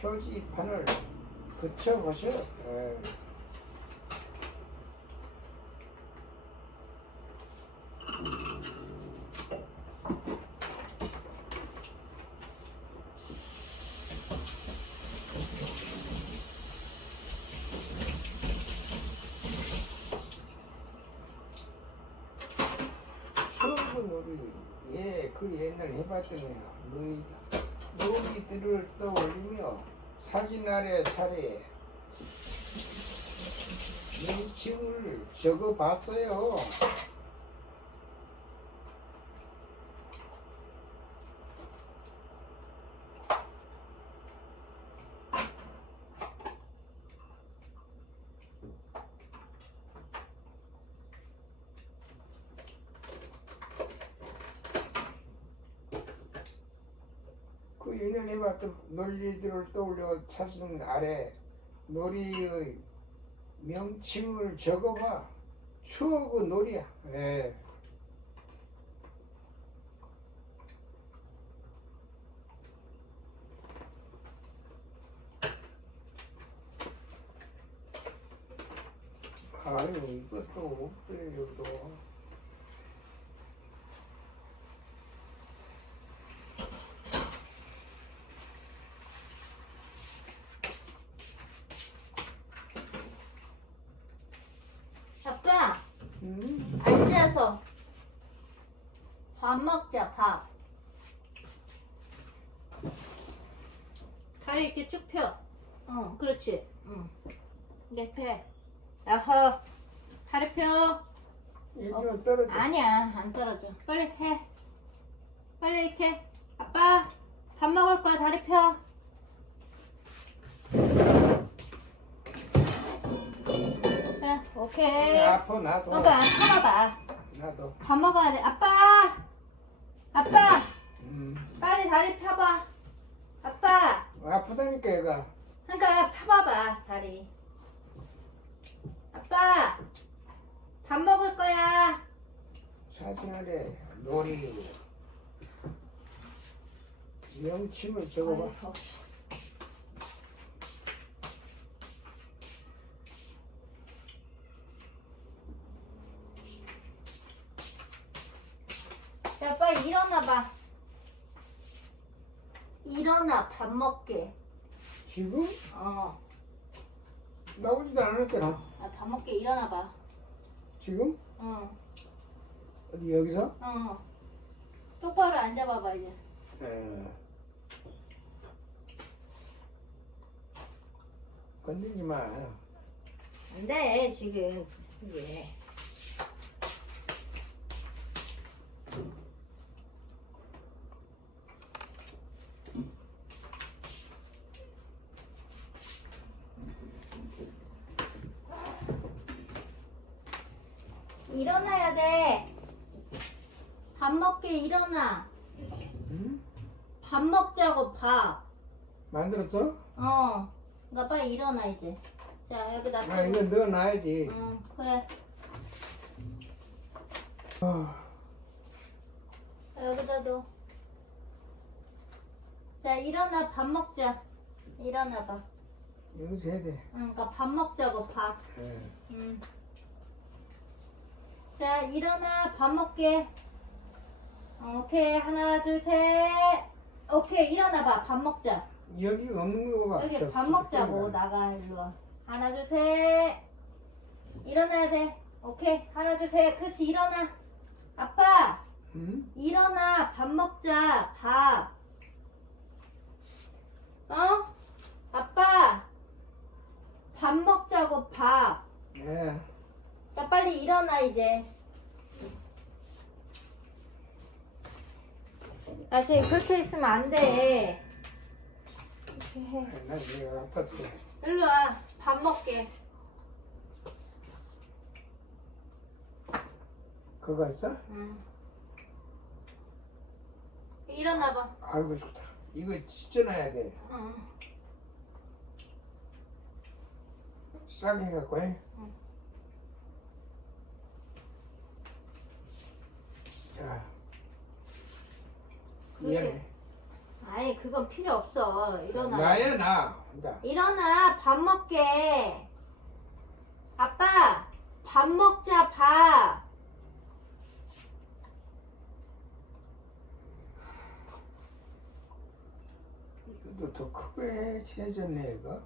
표지판을 붙여보셔. 예. 예, 그 옛날 해봤더니 너희 놀이들을 떠올리며 사진 아래 사례 명칭을 적어봤어요. 그 예전에 봤던 논리들을 떠올려 사진 아래 놀이의 명칭을 적어봐. 추억의 놀이야. 예. 아유 이것도 없어요 음? 앉아서 밥 먹자 밥. 다리 이렇게 쭉 펴. 어. 그렇지? 응. 이렇게 펴. 야호. 다리 펴. 이거 떨어져. 아니야 안 떨어져. 빨리 해. 빨리 이렇게. 아빠 밥 먹을 거야. 다리 펴. 해, 오케이. 아파 나도. 오빠 참아봐. 나도. 밥 먹어야 돼. 아빠! 아빠! 음. 빨리 다리 펴봐. 아빠! 아프다니까 얘가. 그러니까 펴봐봐, 다리. 아빠! 밥 먹을 거야. 사진 아래 놀이 명칭을 적어봐. 아이, 더워. 야, 빨리 일어나봐. 일어나, 밥 먹게. 지금 어. 나오지도 않았잖아. 아, 밥 먹게 일어나봐. 지금 어. 어디 여기서? 어. 똑바로 앉아봐봐, 이제. 에. 건들지 마. 안 돼, 지금. 이게. 일어나야 돼. 밥 먹게 일어나. 응? 밥 먹자고 밥. 만들었어? 어. 나 빨리 일어나 이제. 자 여기다. 아 이거 넣어놔야지. 응 그래. 아, 여기다 둬. 자, 일어나 밥 먹자. 일어나 봐. 여기서 해야 돼. 응, 그러니까 밥 먹자고 밥. 예. 응. 자, 일어나 밥 먹게. 오케이, 하나, 둘, 셋. 오케이, 일어나 봐. 밥 먹자. 여기 없는 거 봐. 여기 저- 밥 저- 먹자고. 저기 나가 일로 와. 하나, 둘, 셋. 일어나야 돼. 오케이, 하나, 둘, 셋. 그렇지, 일어나. 아빠. 응? 일어나 밥 먹자 밥 어? 아빠 밥 먹자고 밥 예. 야, 빨리 일어나 이제 아씨 그렇게 있으면 안 돼 이렇게 해 난 내가 아파서 그래. 일로 와 밥 먹게 그거 있어? 응. 일어나 봐 아이고 좋다. 이거 찢어놔야 돼. 응. 싸게 해갖고 해. 미안해. 아이 그건 필요 없어. 일어나. 나야 나 혼자 일어나 밥 먹게. 아빠 밥 먹자 밥. 이것도 더 크게 채졌네 이거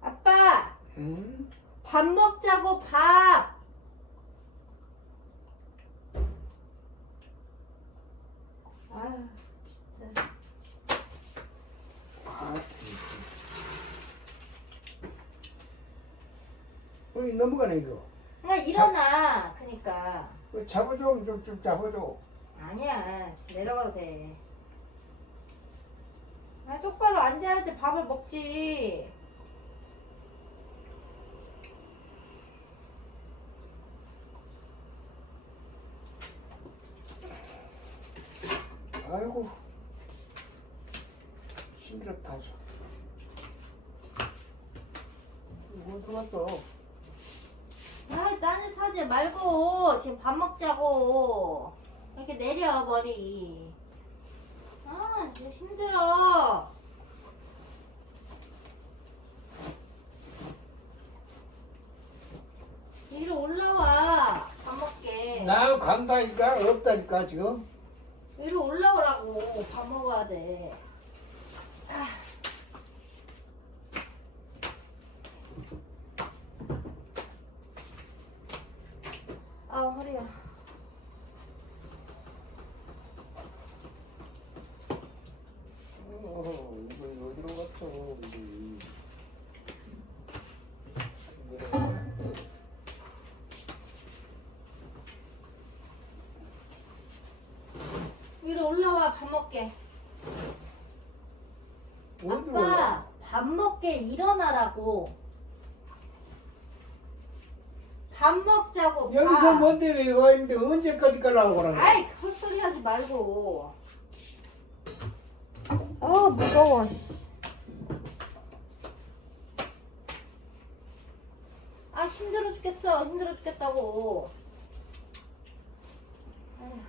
아빠 응? 밥 먹자고 밥. 아유 진짜. 아 넘어가네 이거 그냥 일어나. 그니까. 이거 잡아줘 좀좀 잡아줘 아니야 내려가도 돼. 아 똑바로 앉아야지 밥을 먹지. 아이고 힘들었다 이거 들어왔어 아 딴짓 하지 말고 지금 밥 먹자고. 이렇게 내려 머리. 아 진짜 힘들어. 위로 올라와 밥 먹게. 나 간다니까 없다니까 지금 위로 올라오라고 밥 먹어야 돼. 아. 아 허리야. 어, 이거 어디로 갔어 이게. 위로 올라와 밥 먹게. 어디로 아빠? 밥 먹게 일어나라고. 밥 먹자고. 밥. 여기서 뭔데 왜 이거 있는데 언제까지 가려고 그러는 거야? 아이 헛소리 하지 말고. 아 무거워. 씨. 아 힘들어 죽겠어. 힘들어 죽겠다고. 아휴, 참.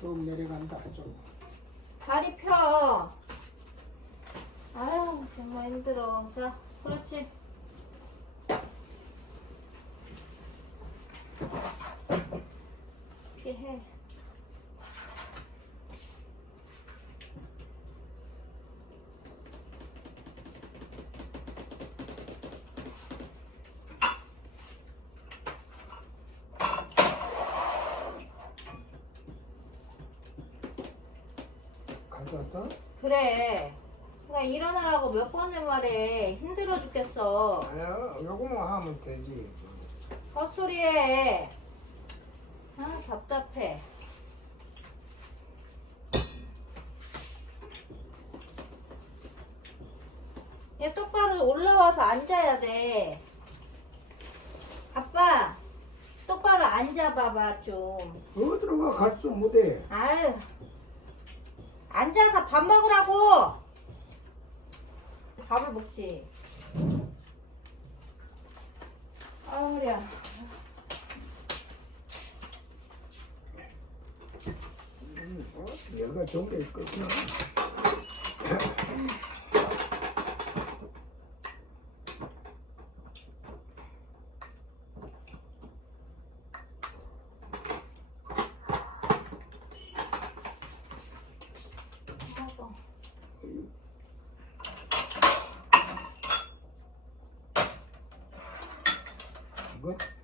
좀 내려간다 좀. 다리 펴. 정말 힘들어. 자, 그렇지. 이렇게 해. 가져왔다? 그래. 그러니까 일어나라고 몇 번을 말해. 힘들어 죽겠어. 아야 요거만 하면 되지. 헛소리해. 아, 답답해. 얘 똑바로 올라와서 앉아야 돼. 아빠, 똑바로 앉아봐봐, 좀. 어디로 가 갈수 못해. 아유. 앉아서 밥 먹으라고! 밥을 먹지. 아, 허리야. 여기가 좀더 있거든. 먹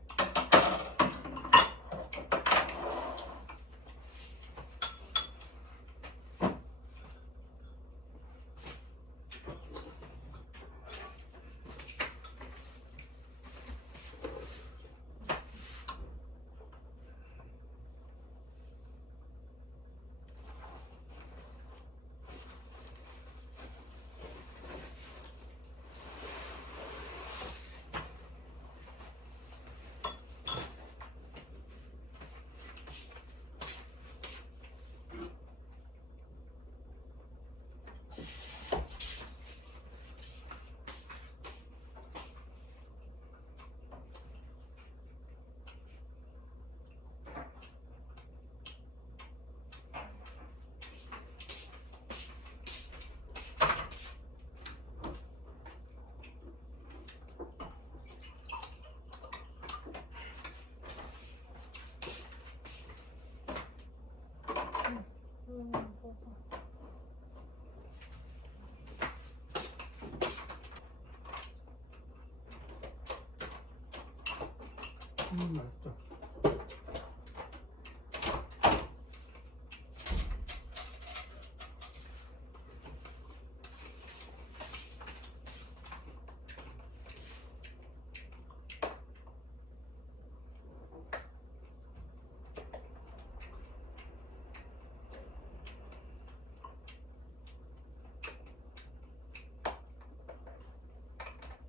음, 맛있다.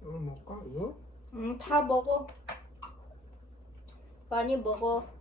이거 먹까 이거? 응, 다 먹어. 많이 먹어.